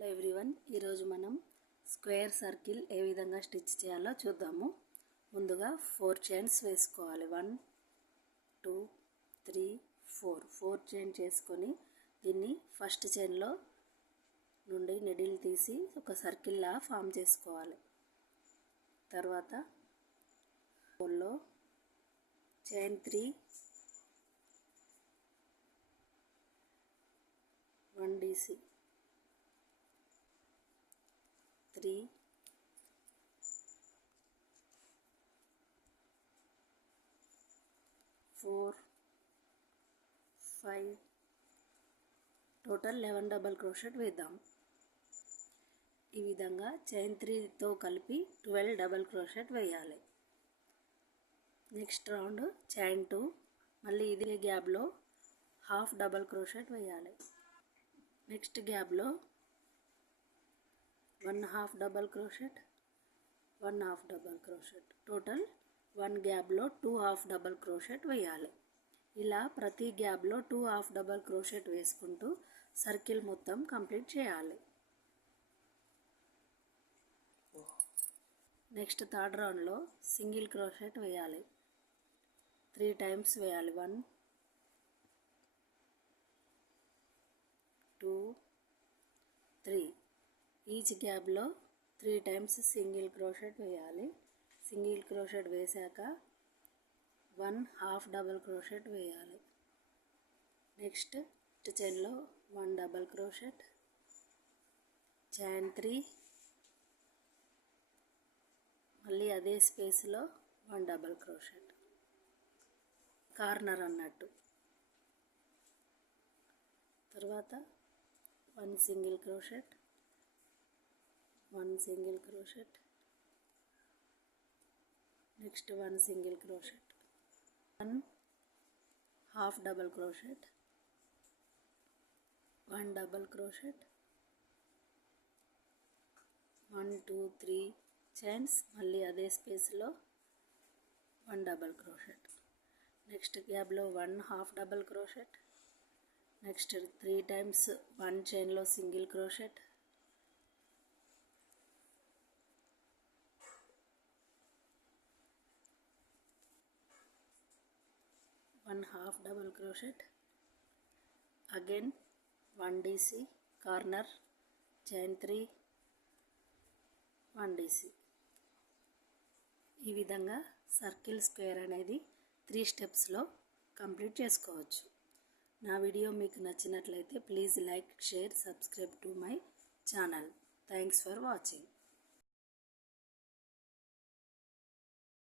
Hello everyone, ఈరోజు మనం square circle a విధంగా స్టిచ్ చేయాలో చూద్దాము. ముందుగా 4 చైన్స్ వేసుకోవాలి. 1 2 3 4 చైన్ చేసుకొని దీన్ని ఫస్ట్ చైన్లో నుండి నెడిల్ తీసి ఒక సర్కిల్లా ఫామ్ చేసుకోవాలి. తర్వాత 4లో chain 3 1 DC 3 4 5 total 11 double crochet వేద్దాం. ఈ విధంగా చైన్ 3తో కలిపి 12 డబల్ క్రోషెట్ వేయాలి. నెక్స్ట్ రౌండ్ చైన్ 2 మళ్ళీ ఇదే గ్యాప్లో హాఫ్ డబల్ క్రోషెట్ వేయాలి. నెక్స్ట్ గ్యాప్లో 1 half double crochet 1 half double crochet, total 1 గ్యాప్లో 2 హాఫ్ డబల్ క్రోషెట్ వేయాలి. ఇలా ప్రతి గ్యాప్లో 2 హాఫ్ డబల్ క్రోషెట్ వేసుకుంటూ సర్కిల్ మొత్తం కంప్లీట్ చేయాలి. నెక్స్ట్ థర్డ్ రౌండ్లో సింగిల్ క్రోషెట్ వేయాలి. 3 టైమ్స్ వేయాలి. 1 2 3 ఈచ్ గ్యాప్లో 3 టైమ్స్ సింగిల్ క్రోషెట్ వేయాలి. సింగిల్ క్రోషెట్ వేశాక 1 హాఫ్ డబల్ క్రోషెట్ వేయాలి. నెక్స్ట్ చైన్లో 1 డబల్ క్రోషెట్, చైన్ 3 మళ్ళీ అదే స్పేస్లో 1 డబల్ క్రోషెట్, కార్నర్ అన్నట్టు. తర్వాత 1 single crochet 1 single crochet, next 1 single crochet, 1 half double crochet, 1 double crochet, 1 2 3 chains మళ్ళీ అదే స్పేస్లో 1 డబల్ క్రోషెట్. నెక్స్ట్ గ్యాప్లో 1 half double crochet, next 3 times 1 చైన్లో single crochet, 1 half double crochet, again 1 DC corner, chain 3 1 DC. ఈ విధంగా circle square అనేది 3 స్టెప్స్లో కంప్లీట్ చేసుకోవచ్చు. నా వీడియో మీకు నచ్చినట్లయితే please like, share, subscribe to my channel. Thanks for watching.